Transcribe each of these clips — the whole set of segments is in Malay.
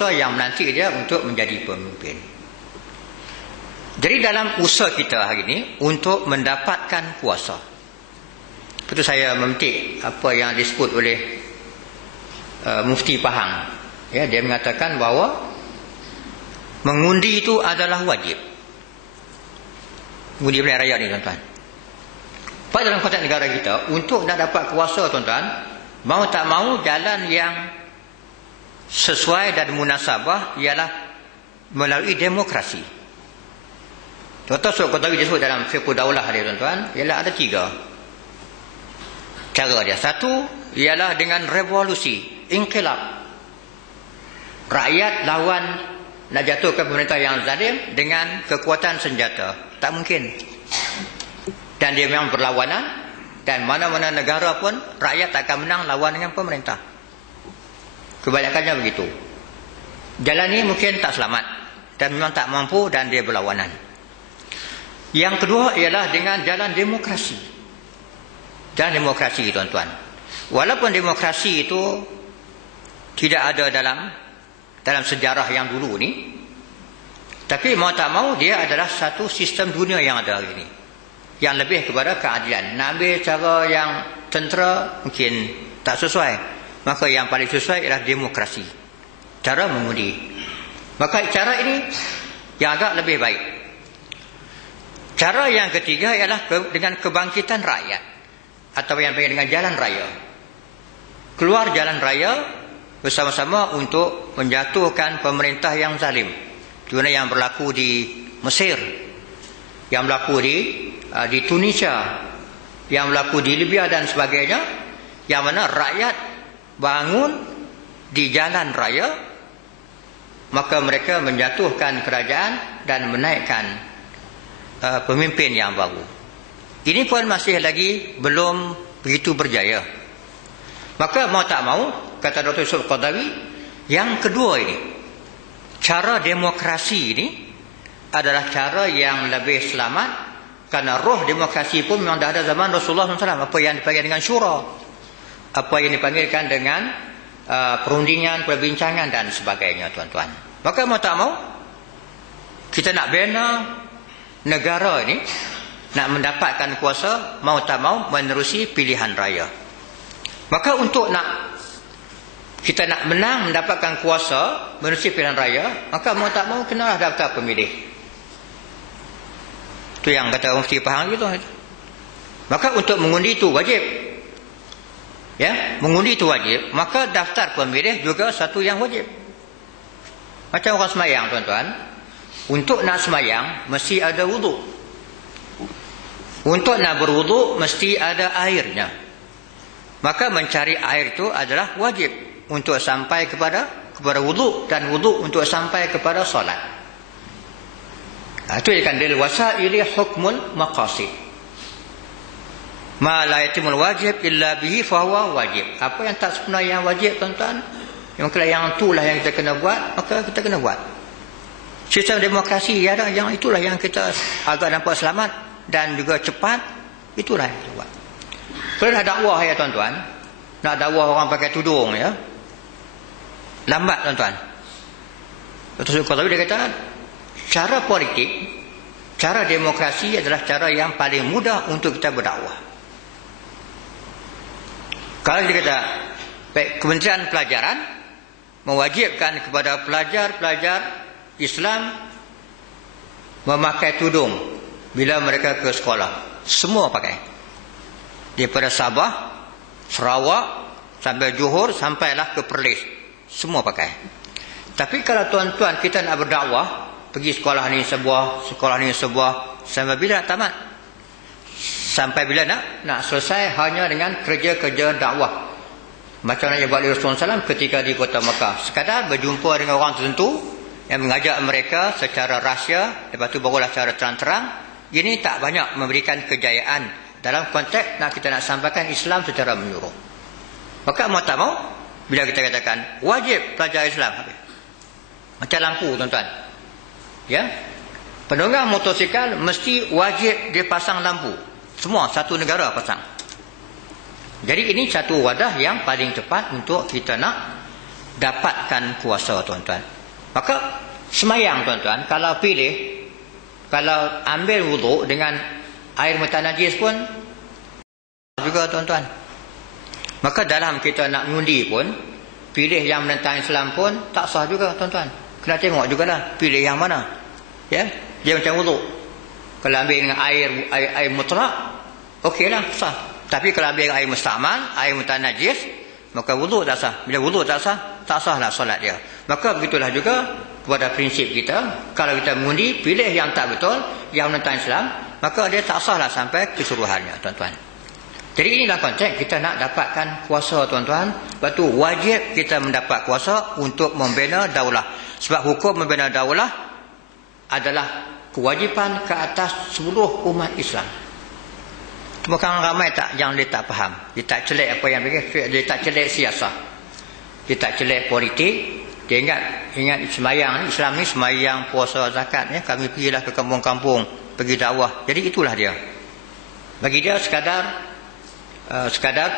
kuasa yang menanti dia untuk menjadi pemimpin. Jadi dalam usaha kita hari ini untuk mendapatkan kuasa, betul saya memetik apa yang disebut oleh Mufti Pahang. Ya, dia mengatakan bahawa mengundi itu adalah wajib. Mengundi pilihan rakyat ni tuan-tuan. Pada dalam konteks negara kita, untuk nak dapat kuasa tuan-tuan, mau tak mau jalan yang sesuai dan munasabah ialah melalui demokrasi. Contoh surat Qadawi disebut dalam fiqh daulah dia tuan-tuan, ialah ada 3 cara dia. Satu ialah dengan revolusi, inqilab. Rakyat lawan nak jatuhkan pemerintah yang zalim dengan kekuatan senjata. Tak mungkin. Dan dia memang berlawanan, dan mana-mana negara pun rakyat tak akan menang lawan dengan pemerintah. Kebanyakannya begitu. Jalan ini mungkin tak selamat dan memang tak mampu, dan dia berlawanan. Yang kedua ialah dengan jalan demokrasi. Jalan demokrasi tuan-tuan. Walaupun demokrasi itu tidak ada dalam sejarah yang dulu ni, tapi mau tak mau dia adalah satu sistem dunia yang ada hari ini, yang lebih kepada keadilan. Nak ambil cara yang tentera mungkin tak sesuai, maka yang paling sesuai ialah demokrasi, cara mengundi. Maka cara ini yang agak lebih baik. Cara yang ketiga ialah dengan kebangkitan rakyat, atau yang dipanggil dengan jalan raya. Keluar jalan raya bersama-sama untuk menjatuhkan pemerintah yang zalim. Seperti yang berlaku di Mesir, yang berlaku di Tunisia, yang berlaku di Libya dan sebagainya, yang mana rakyat bangun di jalan raya, maka mereka menjatuhkan kerajaan dan menaikkan pemimpin yang baru. Ini pun masih lagi belum begitu berjaya. Maka mau tak mau, kata Dr. Yusuf Qaradawi, yang kedua ini, cara demokrasi ini adalah cara yang lebih selamat, karena roh demokrasi pun memang dah ada zaman Rasulullah SAW. Apa yang dipanggil dengan syura, apa yang dipanggilkan dengan perundingan, perbincangan dan sebagainya tuan-tuan. Maka mau tak mau, kita nak bina negara ini, nak mendapatkan kuasa, mau tak mau menerusi pilihan raya. Maka untuk kita nak menang, mendapatkan kuasa menerusi pilihan raya, maka mau tak mau kenalah daftar pemilih. Itu yang kata Mufti Pahang gitu. Maka untuk mengundi itu wajib. Ya, mengundi itu wajib. Maka daftar pemilih juga satu yang wajib. Macam orang semayang tuan-tuan. Untuk nak semayang mesti ada wuduk. Untuk nak berwuduk mesti ada airnya. Maka mencari air itu adalah wajib untuk sampai kepada wuduk, dan wuduk untuk sampai kepada solat. Itu ikan dalil wasaili hukmul maqasid. Ma la yatimul wajib illa bihi fahuwa wajib. Apa yang tak sempurna yang wajib tuan-tuan, yang itulah yang kita kena buat, maka kita kena buat. Sistem demokrasi yang itulah yang kita agak nampak selamat dan juga cepat, itulah yang kita buat. Kalau nak dakwah ya tuan-tuan, nak dakwah orang pakai tudung ya, lambat tuan-tuan. Betul kalau dia kata cara politik, cara demokrasi adalah cara yang paling mudah untuk kita berdakwah. Kalau dia kata Kementerian Pelajaran mewajibkan kepada pelajar-pelajar Islam memakai tudung bila mereka ke sekolah, semua pakai. Daripada Sabah, Sarawak sampai Johor, sampailah ke Perlis, semua pakai. Tapi kalau tuan-tuan kita nak berdakwah, pergi sekolah ni sebuah, sekolah ni sebuah, sampai bila nak tamat? Sampai bila nak selesai hanya dengan kerja-kerja dakwah. Macam yang buat Rasulullah SAW ketika di kota Mekah, sekadar berjumpa dengan orang tertentu yang mengajak mereka secara rahsia, lepas tu barulah secara terang-terang. Ini tak banyak memberikan kejayaan dalam konteks kita nak sampaikan Islam secara menyuruh. Maka mau tak mau, bila kita katakan wajib pelajar Islam, macam lampu tuan-tuan, ya, penunggang motosikal mesti wajib dia pasang lampu. Semua satu negara pasang. Jadi ini satu wadah yang paling tepat untuk kita nak dapatkan kuasa, tuan-tuan. Maka semayang, tuan-tuan, kalau ambil wuduk dengan air mutanajis pun juga, tuan-tuan. Maka dalam kita nak mengundi pun, pilih yang menentang Islam pun tak sah juga, tuan-tuan. Kena tengok jugalah pilih yang mana. Ya, dia macam wuduk. Kalau ambil dengan air mutlak, okeylah, sah. Tapi kalau ambil air musta'mal, air mutanajis, maka wuduk tak sah. Bila wuduk tak sah, tak sahlah solat dia. Maka begitulah juga pada prinsip kita, kalau kita mengundi pilih yang tak betul, yang menentang Islam, maka dia tak sahlah sampai keseluruhannya, tuan-tuan. Jadi inilah konteks kita nak dapatkan kuasa, tuan-tuan. Sebab tu wajib kita mendapat kuasa untuk membina daulah. Sebab hukum membina daulah adalah kewajipan ke atas seluruh umat Islam. Bukan ramai yang dia tak faham. Dia tak celik apa yang dia tak celik siasah. Dia tak celik politik. Dia ingat semayang Islam ni semayang, puasa, zakat ya. Kami pergilah ke kampung-kampung, pergi dakwah. Jadi itulah dia. Bagi dia sekadar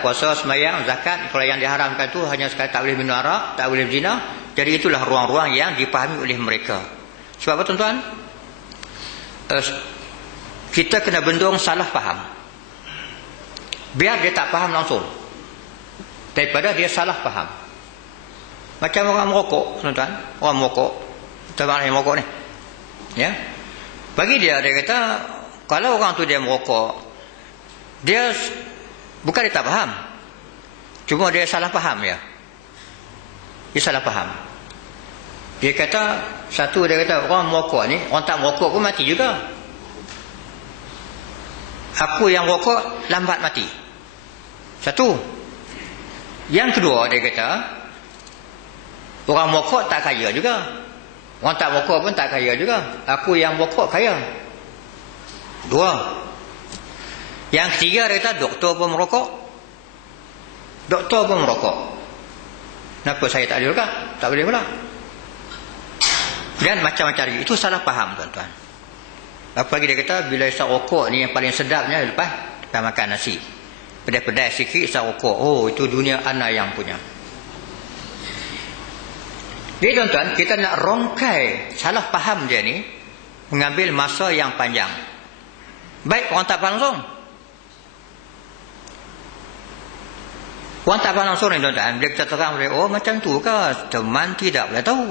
puasa, semayang, zakat. Kalau yang diharamkan tu hanya sekadar tak boleh minum arak, tak boleh berzina. Jadi itulah ruang-ruang yang dipahami oleh mereka. Sebab apa, tuan-tuan? Kita kena bendung salah faham. Biar dia tak faham langsung, daripada dia salah faham. Macam orang merokok, tuan-tuan. Orang merokok, kita mana yang merokok ni, ya? Bagi dia kata, kalau orang tu dia merokok, dia bukan dia tak faham, cuma dia salah faham ya. Dia salah faham. Dia kata, satu dia kata orang merokok ni, orang tak merokok pun mati juga. Aku yang merokok lambat mati. Satu. Yang kedua dia kata, orang merokok tak kaya juga. Orang tak merokok pun tak kaya juga. Aku yang merokok kaya. Dua. Yang ketiga dia kata, doktor pun merokok. Doktor pun merokok. Kenapa saya tak boleh juga? Tak boleh pula. Dan macam-macam itu salah faham, tuan-tuan. Apalagi dia kata, bila isap rokok ni yang paling sedapnya lepas makan nasi. Pedai-pedai sikit isap rokok. Oh, itu dunia ana yang punya. Jadi, tuan-tuan, kita nak rongkai salah faham dia ni, mengambil masa yang panjang. Baik orang tak faham langsung. Orang tak faham langsung ni, tuan-tuan. Bila kita terang, oh macam tu ke? Teman tidak boleh tahu.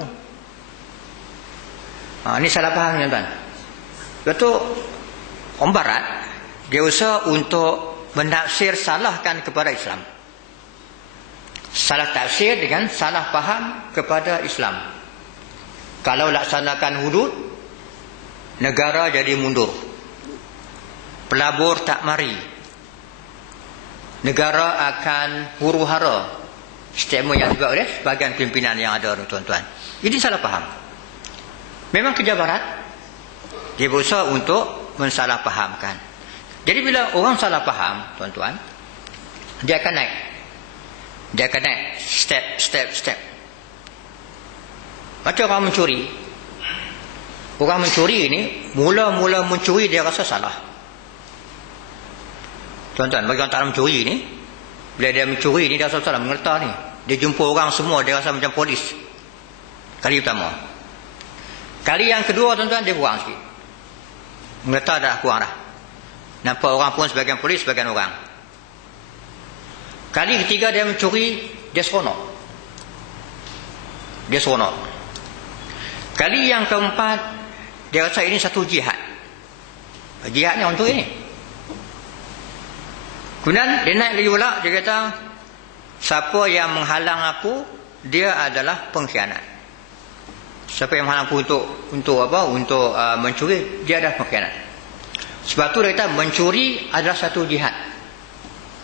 Ini salah faham, tuan-tuan. Lepas tu, orang Barat, dia usaha untuk menafsir salahkan kepada Islam. Salah tafsir dengan salah faham kepada Islam. Kalau laksanakan hudud, negara jadi mundur. Pelabur tak mari. Negara akan huru-hara. Statement yang dibuat oleh sebahagian pimpinan yang ada, tuan-tuan. Ini salah faham. Memang kerja Barat, dia berusaha untuk mensalah fahamkan. Jadi bila orang salah faham, tuan-tuan, dia akan naik. Dia akan naik step. Macam orang mencuri. Orang mencuri ini, mula-mula mencuri dia rasa salah. Tuan-tuan, bagi orang tak mencuri ni, bila dia mencuri ni, dia rasa salah, mengerta ni. Dia jumpa orang semua, dia rasa macam polis. Kali pertama. Kali yang kedua, tuan-tuan, dia kurang sikit. Mengerta dah kurang dah. Nampak orang pun sebagian polis, sebagian orang. Kali ketiga dia mencuri, dia seronok. Kali yang keempat, dia rasa ini satu jihad. Jihad ni orang mencuri ni. Kemudian dia naik lagi pula, dia kata, siapa yang menghalang aku, dia adalah pengkhianat. Siapa yang menghalang aku untuk mencuri, dia adalah pengkhianat. Sebab tu dia kata, mencuri adalah satu jihad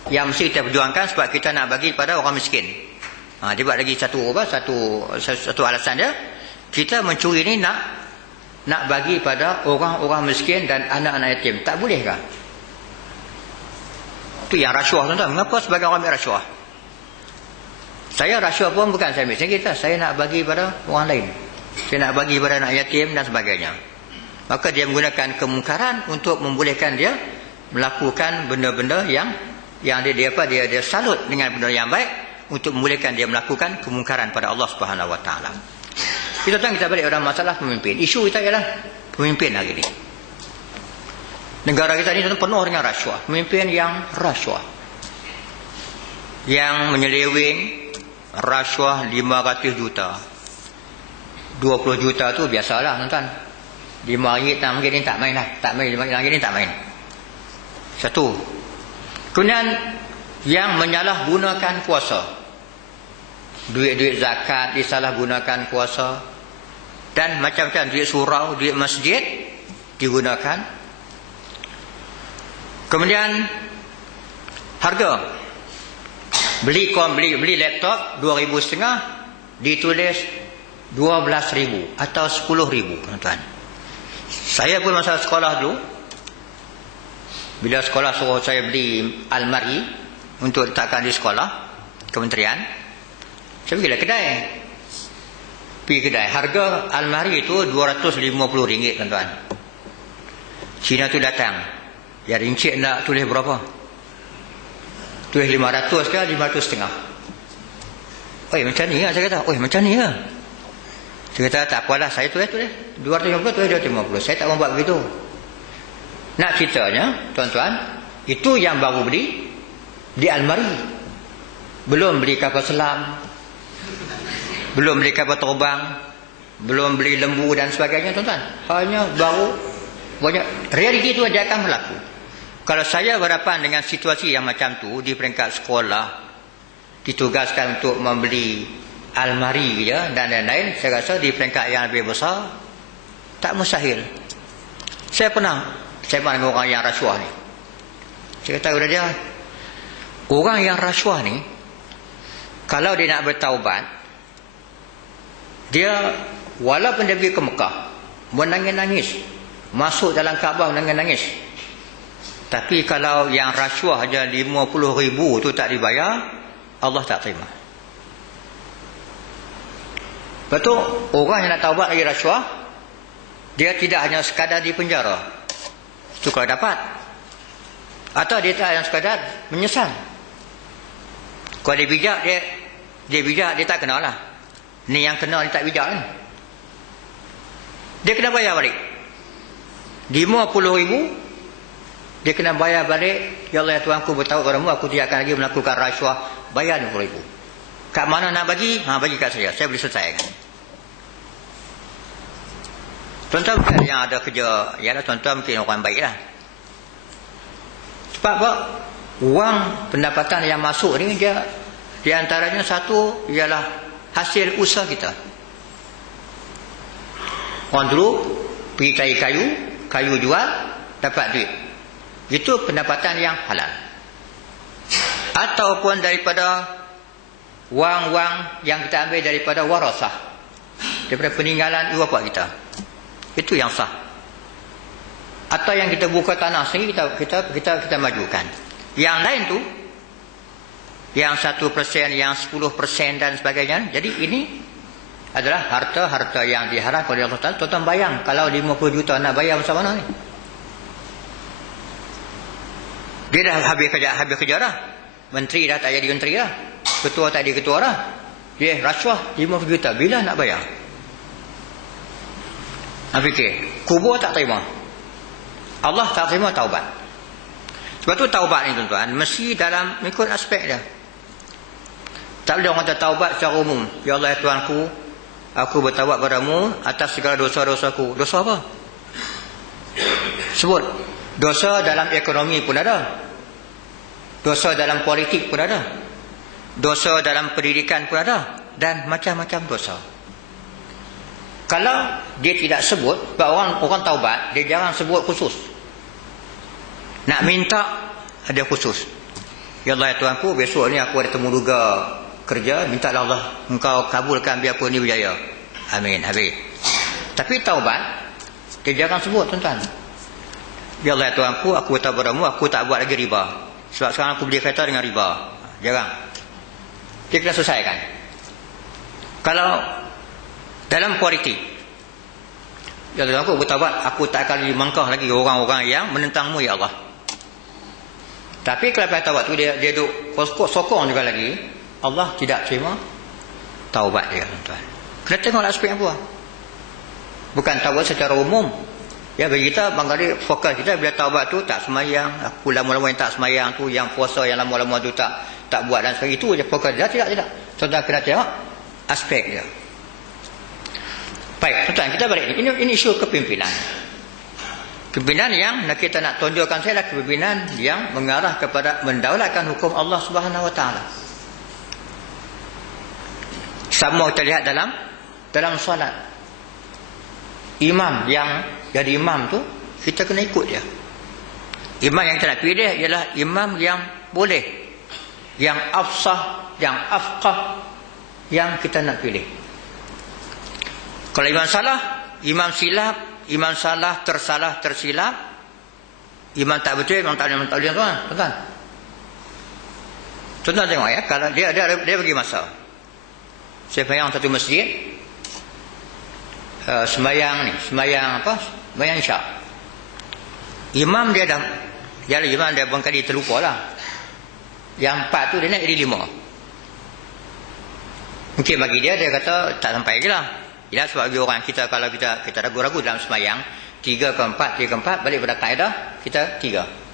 yang mesti kita perjuangkan, sebab kita nak bagi pada orang miskin. Dia buat lagi satu alasan dia. Kita mencuri ni nak bagi pada orang-orang miskin dan anak-anak yatim. Tak bolehkah? Itu yang rasuah, tuan-tuan. Mengapa sebagai orang ambil rasuah? Saya rasuah pun bukan saya ambil sendiri, saya nak bagi pada orang lain. Saya nak bagi pada anak yatim dan sebagainya. Maka dia menggunakan kemungkaran untuk membolehkan dia melakukan benda-benda yang dia salut dengan benda yang baik, untuk membolehkan dia melakukan kemungkaran pada Allah Subhanahu Wa Taala. Kita balik orang masalah pemimpin. Isu kita ialah pemimpin hari ini. Negara kita ini penuh dengan rasuah. Pemimpin yang rasuah, yang menyeleweng rasuah 500 juta, 20 juta tu biasalah tuan-tuan. 5 ringgit ni tak main lah. Tak main 5 ringgit ni tak main. Satu. Kemudian yang menyalahgunakan kuasa. Duit-duit zakat disalahgunakan kuasa. Dan macam-macam duit surau, duit masjid digunakan. Kemudian harga. Beli laptop 2,500 ditulis 12,000 atau 10,000 tuan-tuan. Saya pun masa sekolah dulu, bila sekolah suruh saya beli almari untuk letakkan di sekolah kementerian, saya pergi kedai. Harga almari itu RM250 tuan-tuan. Cina tu datang, ya Encik nak tulis berapa? Tulis 500 ke 500,500. Macam ni lah saya kata. Macam ni lah. Saya kata tak apalah, saya tulis 250, tulis 250. Saya tak mau buat begitu. Nak ceritanya tuan-tuan, itu yang baru beli di almari. Belum beli kapal selam, belum beli kapal terbang, belum beli lembu dan sebagainya tuan-tuan. Hanya baru banyak. Realiti itu dia akan berlaku. Kalau saya berhadapan dengan situasi yang macam tu di peringkat sekolah, ditugaskan untuk membeli almari ya, dan lain-lain, saya rasa di peringkat yang lebih besar tak mustahil. Saya pernah dengan orang yang rasuah ni. Saya kata kepada dia, orang yang rasuah ni, kalau dia nak bertaubat, dia walaupun dia pergi ke Mekah menangis-nangis, masuk dalam Kaabah menangis-nangis, tapi kalau yang rasuah aja 50,000 tu tak dibayar, Allah tak terima. Betul, orang yang nak taubat lagi rasuah, dia tidak hanya sekadar di penjara, itu kalau dapat, atau dia tak yang sekadar menyesal. Kalau dia bijak, dia bijak, dia tak kenal lah. Ni yang kenal, dia tak bijak ni. Dia kena bayar balik 50,000. Dia kena bayar balik. Ya Allah ya Tuhanku, bertahu kepadamu, aku tidak akan lagi melakukan rasuah. Bayar 50,000. Kat mana nak bagi? Bagi kat saya boleh selesaikan. Tuan-tuan mungkin yang ada kerja, ya tuan-tuan mungkin orang baik lah. Sebab apa? Wang pendapatan yang masuk ni, dia di antaranya satu ialah hasil usaha kita. Orang dulu pergi cari kayu jual, dapat duit. Itu pendapatan yang halal. Ataupun daripada wang-wang yang kita ambil daripada warasah, daripada peninggalan ibu bapa kita. Itu yang sah. Atau yang kita buka tanah sendiri, kita majukan. Yang lain tu, yang 1%, yang 10% dan sebagainya. Jadi ini adalah harta-harta yang diharamkan oleh Allah Ta'ala. Tuan-tuan bayang, kalau 50 juta nak bayar macam mana ni? Dia dah habis kerja dah. Menteri dah tak jadi menteri dah. Ketua tak jadi ketua dah. Dia rasuah 50 juta. Bila nak bayar? Fikir, kubur tak terima, Allah tak terima taubat. Sebab tu taubat ni tuan-tuan mesti dalam ikut aspek dia. Tak boleh orang kata taubat secara umum. Ya Allah ya Tuhanku, aku bertaubat padamu atas segala dosa-dosaku. Dosa apa? Sebut. Dosa dalam ekonomi pun ada, dosa dalam politik pun ada, dosa dalam pendidikan pun ada, dan macam-macam dosa. Kalau dia tidak sebut, sebab orang taubat, dia jangan sebut khusus. Nak minta, ada khusus. Ya Allah ya Tuhanku, besok ni aku ada temu duga kerja, mintalah Allah engkau kabulkan biar aku ni berjaya. Amin. Habis. Tapi taubat, dia jangan sebut tuan-tuan. Ya Allah ya Tuhanku, aku bertaubat padamu, aku tak buat lagi riba. Sebab sekarang aku beli kereta dengan riba. Jarang. Dia kena selesaikan. Kalau dalam politik, ya Allah aku bertaubat, aku tak akan dimangkah lagi orang-orang yang menentangmu ya Allah. Tapi kalau taubat tu dia duk sokong juga lagi, Allah tidak terima taubat dia, tuan-tuan. Kena tengoklah aspek apa. Bukan taubat secara umum. Ya, bagi kita barangkali fokus kita bila taubat tu tak semayang, aku lama-lama yang tak semayang tu, yang puasa yang lama-lama tu tak buat dan sebagainya, itu je fokus dia. Tidak. Tuan-tuan kena tengok aspek dia. Baik, tuan-tuan, kita balik ini isu kepimpinan. Kepimpinan yang kita nak tunjukkan saya adalah kepimpinan yang mengarah kepada mendaulatkan hukum Allah Subhanahu Wa Taala. Sama kita lihat dalam solat. Imam yang jadi imam tu kita kena ikut dia. Imam yang kita nak pilih ialah imam yang boleh, yang afsah, yang afqah, yang kita nak pilih. Kalau imam salah, imam silap, imam salah, tersilap, imam tak betul, imam tak boleh, tuan-tuan. Tuan-tuan tengok ya, kalau dia bagi masa. Saya bayang satu masjid, sembahyang Isyak. Imam dia dah, imam dia barangkali terlupa lah. Yang 4 tu dia naik jadi 5. Mungkin bagi dia kata tak sampai lagi lah. Ya, sebab bagi orang kalau kita ragu-ragu dalam sembahyang 3 ke 4 balik pada kaedah kita 3.